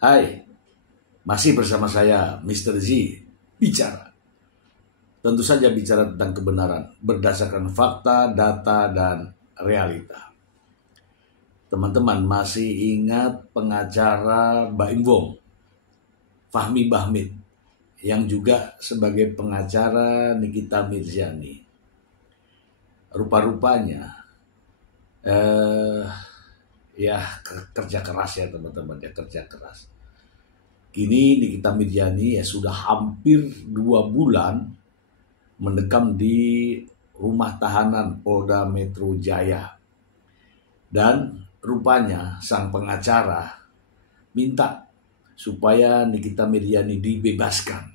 Hai, masih bersama saya Mr. Z bicara. Tentu saja bicara tentang kebenaran berdasarkan fakta, data, dan realita. Teman-teman masih ingat pengacara Baim Wong, Fahmi Bahmid, yang juga sebagai pengacara Nikita Mirzani. Rupa-rupanya kerja keras ya teman-teman, kerja keras. Kini Nikita Mirzani sudah hampir 2 bulan mendekam di rumah tahanan Polda Metro Jaya. Dan rupanya sang pengacara minta supaya Nikita Mirzani dibebaskan.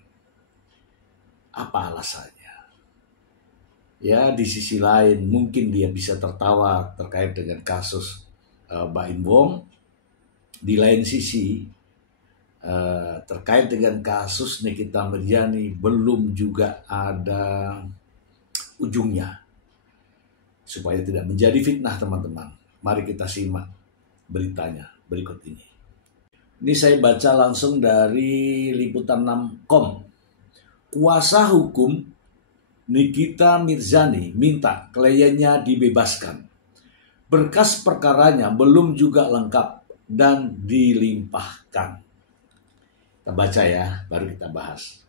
Apa alasannya? Ya, di sisi lain mungkin dia bisa tertawa terkait dengan kasus Baim Wong. Di lain sisi terkait dengan kasus Nikita Mirzani belum juga ada ujungnya. Supaya tidak menjadi fitnah teman-teman, mari kita simak beritanya berikut ini. Ini saya baca langsung dari liputan6.com. Kuasa hukum Nikita Mirzani minta kliennya dibebaskan. Berkas perkaranya belum juga lengkap dan dilimpahkan. Kita baca ya, baru kita bahas.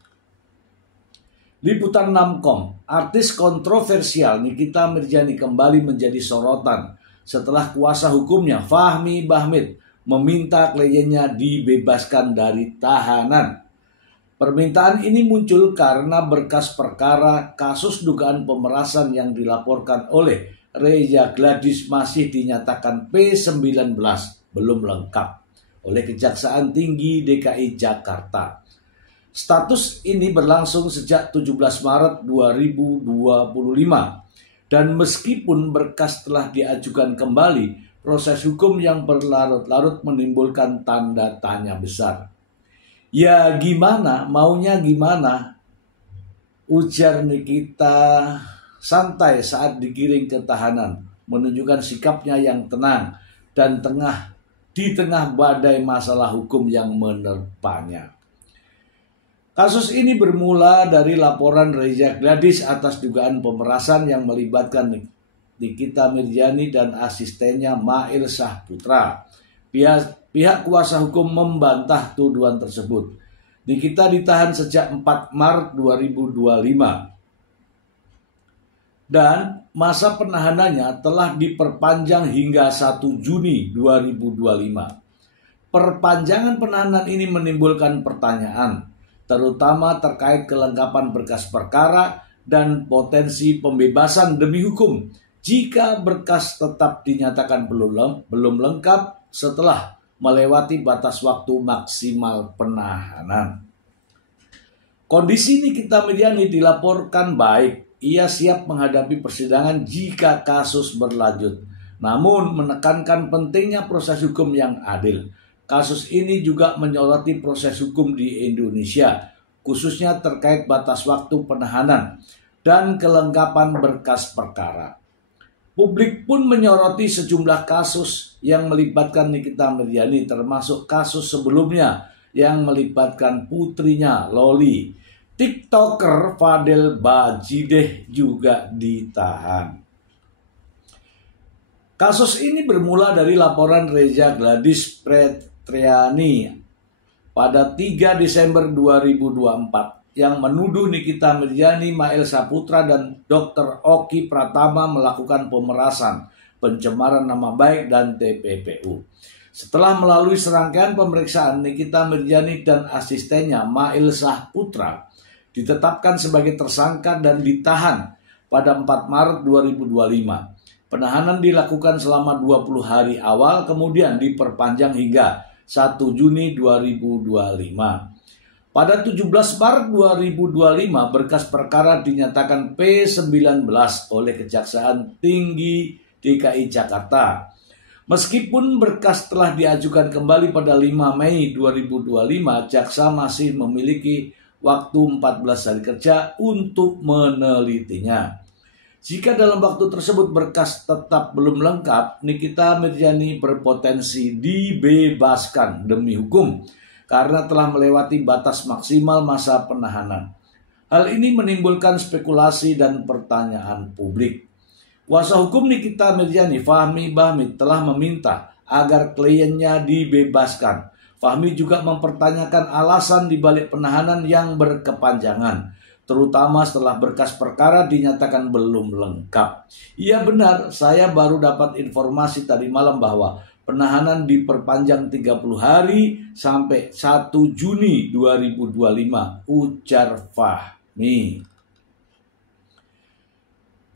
Liputan6.com, artis kontroversial Nikita Mirzani kembali menjadi sorotan setelah kuasa hukumnya Fahmi Bahmid meminta kliennya dibebaskan dari tahanan. Permintaan ini muncul karena berkas perkara kasus dugaan pemerasan yang dilaporkan oleh Reza Gladys masih dinyatakan P19 belum lengkap oleh Kejaksaan Tinggi DKI Jakarta. Status ini berlangsung sejak 17 Maret 2025 dan meskipun berkas telah diajukan kembali, proses hukum yang berlarut-larut menimbulkan tanda tanya besar. Ya gimana, maunya gimana? Ujar Nikita santai saat digiring ke tahanan, menunjukkan sikapnya yang tenang dan di tengah badai masalah hukum yang menerpanya. Kasus ini bermula dari laporan Reza Gladys atas dugaan pemerasan yang melibatkan Nikita Mirzani dan asistennya Mail Saputra. Pihak kuasa hukum membantah tuduhan tersebut. Nikita ditahan sejak 4 Maret 2025. Dan masa penahanannya telah diperpanjang hingga 1 Juni 2025. Perpanjangan penahanan ini menimbulkan pertanyaan, terutama terkait kelengkapan berkas perkara dan potensi pembebasan demi hukum jika berkas tetap dinyatakan belum lengkap setelah melewati batas waktu maksimal penahanan. Kondisi Nikita Mirzani dilaporkan baik. Ia siap menghadapi persidangan jika kasus berlanjut, namun menekankan pentingnya proses hukum yang adil. Kasus ini juga menyoroti proses hukum di Indonesia, khususnya terkait batas waktu penahanan dan kelengkapan berkas perkara. Publik pun menyoroti sejumlah kasus yang melibatkan Nikita Mirzani, termasuk kasus sebelumnya yang melibatkan putrinya Loli. TikToker Fadel Bajideh juga ditahan. Kasus ini bermula dari laporan Reza Gladys Pretriani pada 3 Desember 2024 yang menuduh Nikita Mirzani, Mail Saputra, dan Dr. Oki Pratama melakukan pemerasan, pencemaran nama baik, dan TPPU. Setelah melalui serangkaian pemeriksaan, Nikita Mirzani dan asistennya Mail Saputra ditetapkan sebagai tersangka dan ditahan pada 4 Maret 2025. Penahanan dilakukan selama 20 hari awal, kemudian diperpanjang hingga 1 Juni 2025. Pada 17 Maret 2025, berkas perkara dinyatakan P19 oleh Kejaksaan Tinggi DKI Jakarta. Meskipun berkas telah diajukan kembali pada 5 Mei 2025, jaksa masih memiliki waktu 14 hari kerja untuk menelitinya. Jika dalam waktu tersebut berkas tetap belum lengkap, Nikita Mirzani berpotensi dibebaskan demi hukum karena telah melewati batas maksimal masa penahanan. Hal ini menimbulkan spekulasi dan pertanyaan publik. Kuasa hukum Nikita Mirjani, Fahmi Bahmid, telah meminta agar kliennya dibebaskan. Fahmi juga mempertanyakan alasan dibalik penahanan yang berkepanjangan, terutama setelah berkas perkara dinyatakan belum lengkap. Iya benar, saya baru dapat informasi tadi malam bahwa penahanan diperpanjang 30 hari sampai 1 Juni 2025, ujar Fahmi.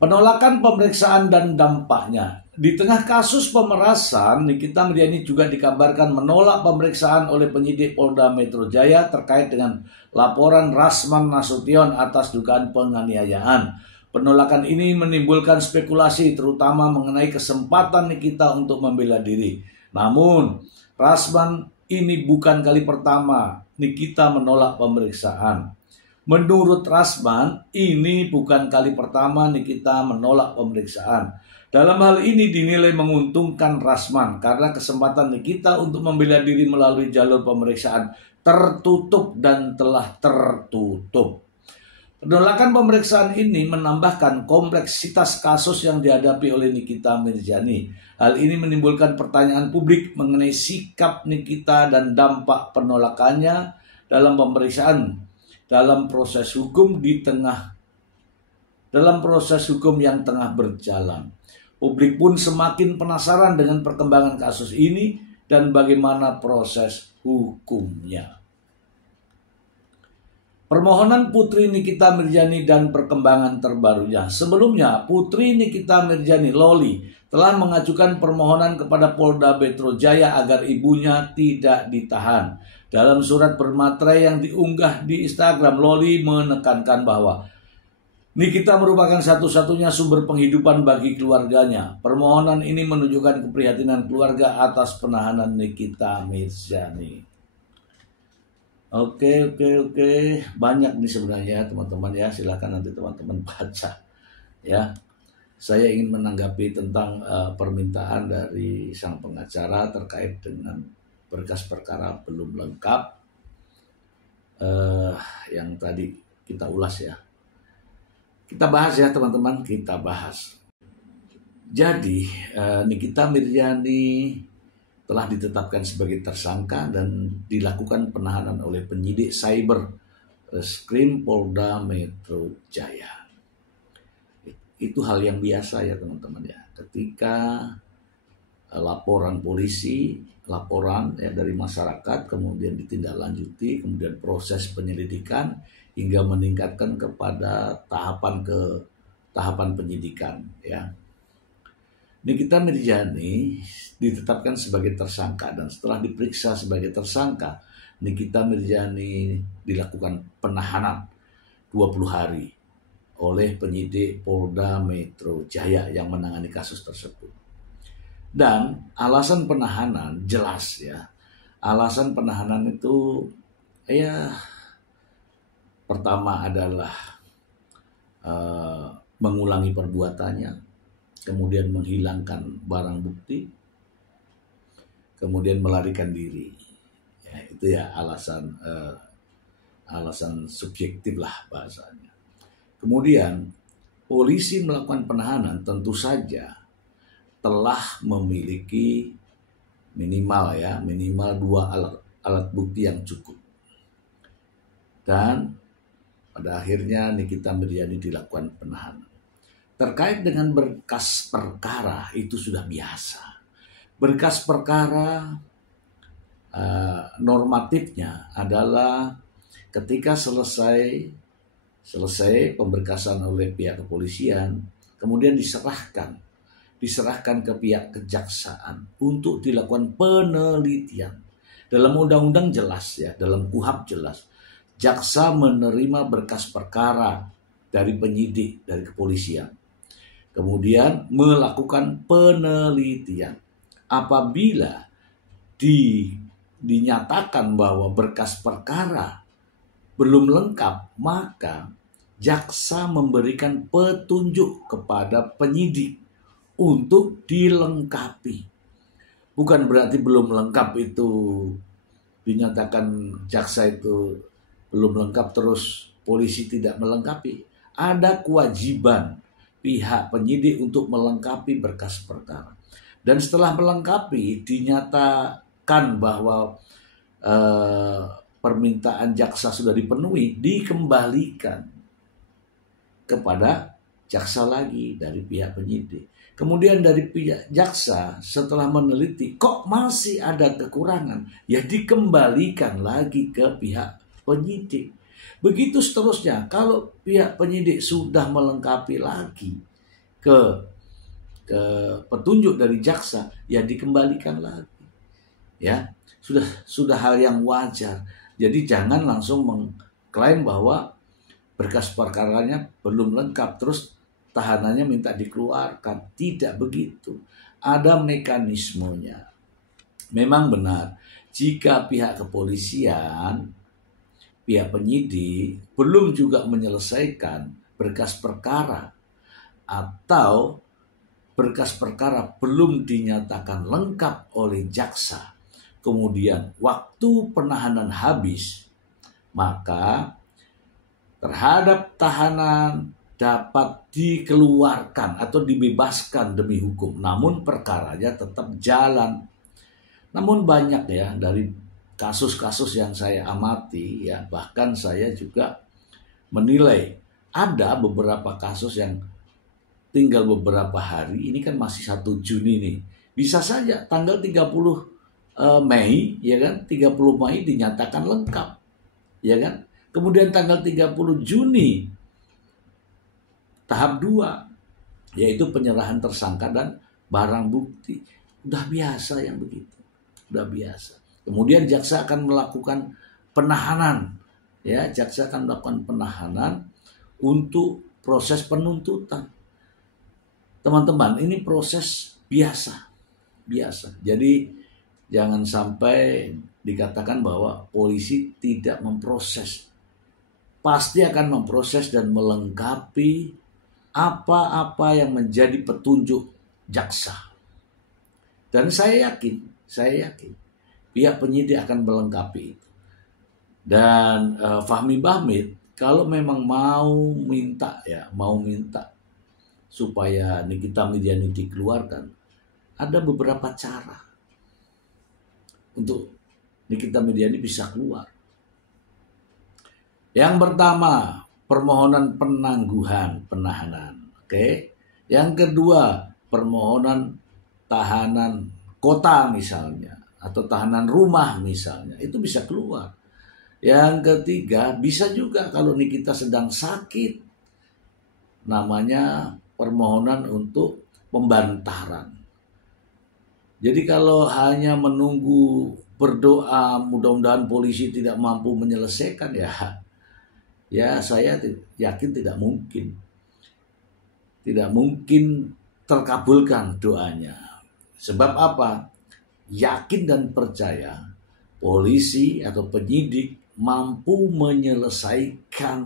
Penolakan pemeriksaan dan dampaknya. Di tengah kasus pemerasan, Nikita Mirjani juga dikabarkan menolak pemeriksaan oleh penyidik Polda Metro Jaya terkait dengan laporan Rasman Nasution atas dugaan penganiayaan. Penolakan ini menimbulkan spekulasi terutama mengenai kesempatan Nikita untuk membela diri. Namun, Rasman ini bukan kali pertama Nikita menolak pemeriksaan. Menurut Rasman, ini bukan kali pertama Nikita menolak pemeriksaan. Dalam hal ini dinilai menguntungkan Rasman karena kesempatan Nikita untuk membela diri melalui jalur pemeriksaan tertutup dan telah tertutup. Penolakan pemeriksaan ini menambahkan kompleksitas kasus yang dihadapi oleh Nikita Mirjani. Hal ini menimbulkan pertanyaan publik mengenai sikap Nikita dan dampak penolakannya dalam pemeriksaan dalam proses hukum yang tengah berjalan. Publik pun semakin penasaran dengan perkembangan kasus ini dan bagaimana proses hukumnya. Permohonan Putri Nikita Mirjani dan perkembangan terbarunya. Sebelumnya, Putri Nikita Mirjani, Loli, telah mengajukan permohonan kepada Polda Metro Jaya agar ibunya tidak ditahan. Dalam surat bermaterai yang diunggah di Instagram, Loli menekankan bahwa Nikita merupakan satu-satunya sumber penghidupan bagi keluarganya. Permohonan ini menunjukkan keprihatinan keluarga atas penahanan Nikita Mirjani. Oke. Banyak nih sebenarnya teman-teman ya. Silakan nanti teman-teman baca ya. Saya ingin menanggapi tentang permintaan dari sang pengacara terkait dengan berkas perkara belum lengkap yang tadi kita ulas ya. Kita bahas ya teman-teman, kita bahas. Jadi Nikita Mirjani telah ditetapkan sebagai tersangka dan dilakukan penahanan oleh penyidik cyber Reskrim Polda Metro Jaya. Itu hal yang biasa ya teman-teman ya. Ketika laporan polisi, laporan ya dari masyarakat kemudian ditindaklanjuti, kemudian proses penyelidikan hingga meningkatkan kepada tahapan penyidikan ya. Nikita Mirjani ditetapkan sebagai tersangka dan setelah diperiksa sebagai tersangka, Nikita Mirjani dilakukan penahanan 20 hari oleh penyidik Polda Metro Jaya yang menangani kasus tersebut. Dan alasan penahanan jelas ya. Alasan penahanan itu ya pertama adalah mengulangi perbuatannya, kemudian menghilangkan barang bukti, kemudian melarikan diri. Ya, itu ya alasan subjektif lah bahasanya. Kemudian polisi melakukan penahanan tentu saja telah memiliki minimal 2 alat bukti yang cukup. Dan pada akhirnya Nikita Mirjani dilakukan penahanan. Terkait dengan berkas perkara itu sudah biasa. Berkas perkara normatifnya adalah ketika selesai pemberkasan oleh pihak kepolisian, kemudian diserahkan ke pihak kejaksaan untuk dilakukan penelitian. Dalam undang-undang jelas ya, dalam KUHP jelas, jaksa menerima berkas perkara dari penyidik, dari kepolisian. Kemudian melakukan penelitian. Apabila dinyatakan bahwa berkas perkara belum lengkap, maka jaksa memberikan petunjuk kepada penyidik untuk dilengkapi. Bukan berarti belum lengkap itu dinyatakan jaksa itu belum lengkap terus polisi tidak melengkapi. Ada kewajiban pihak penyidik untuk melengkapi berkas perkara. Dan setelah melengkapi dinyatakan bahwa permintaan jaksa sudah dipenuhi, dikembalikan kepada jaksa lagi dari pihak penyidik. Kemudian dari pihak jaksa setelah meneliti kok masih ada kekurangan, ya dikembalikan lagi ke pihak penyidik. Begitu seterusnya. Kalau pihak penyidik sudah melengkapi lagi ke petunjuk dari jaksa, ya dikembalikan lagi. Ya, sudah hal yang wajar. Jadi jangan langsung mengklaim bahwa berkas perkaranya belum lengkap terus tahanannya minta dikeluarkan. Tidak begitu. Ada mekanismenya. Memang benar, jika pihak kepolisian, pihak penyidik belum juga menyelesaikan berkas perkara atau berkas perkara belum dinyatakan lengkap oleh jaksa, kemudian waktu penahanan habis, maka terhadap tahanan dapat dikeluarkan atau dibebaskan demi hukum, namun perkaranya tetap jalan. Namun banyak ya dari kasus-kasus yang saya amati, ya bahkan saya juga menilai ada beberapa kasus yang tinggal beberapa hari, ini kan masih 1 Juni nih, bisa saja tanggal 30 Mei, ya kan, 30 Mei dinyatakan lengkap, ya kan, kemudian tanggal 30 Juni tahap 2, yaitu penyerahan tersangka dan barang bukti. Udah biasa yang begitu, udah biasa. Kemudian jaksa akan melakukan penahanan, ya, jaksa akan melakukan penahanan untuk proses penuntutan. Teman-teman, ini proses biasa. Jadi jangan sampai dikatakan bahwa polisi tidak memproses. Pasti akan memproses dan melengkapi apa-apa yang menjadi petunjuk jaksa. Dan saya yakin pihak penyidik akan melengkapi itu. Dan Fahmi Bahmid kalau memang mau minta supaya Nikita Mirzani dikeluarkan, ada beberapa cara untuk Nikita Mirzani bisa keluar. Yang pertama, permohonan penangguhan penahanan. Oke. Yang kedua, permohonan tahanan kota misalnya, atau tahanan rumah misalnya, itu bisa keluar. Yang ketiga, bisa juga kalau Nikita sedang sakit, namanya permohonan untuk pembantaran. Jadi kalau hanya menunggu berdoa mudah-mudahan polisi tidak mampu menyelesaikan, ya saya yakin tidak mungkin terkabulkan doanya. Sebab apa? Yakin dan percaya polisi atau penyidik mampu menyelesaikan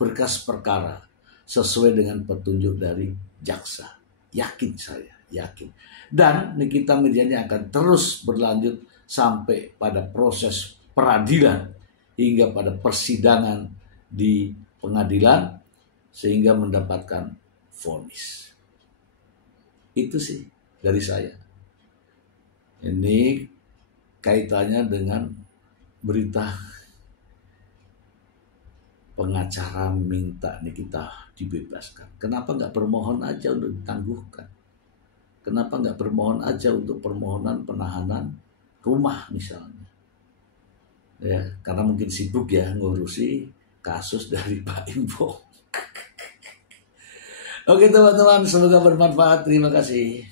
berkas perkara sesuai dengan petunjuk dari jaksa. Yakin saya, yakin. Dan Nikita Mirzani akan terus berlanjut sampai pada proses peradilan hingga pada persidangan di pengadilan sehingga mendapatkan vonis. Itu sih dari saya. Ini kaitannya dengan berita pengacara minta Nikita dibebaskan. Kenapa nggak bermohon aja untuk ditangguhkan? Kenapa nggak bermohon aja untuk permohonan penahanan rumah misalnya? Ya, karena mungkin sibuk ya ngurusi kasus dari Pak Imbo. Oke teman-teman, semoga bermanfaat. Terima kasih.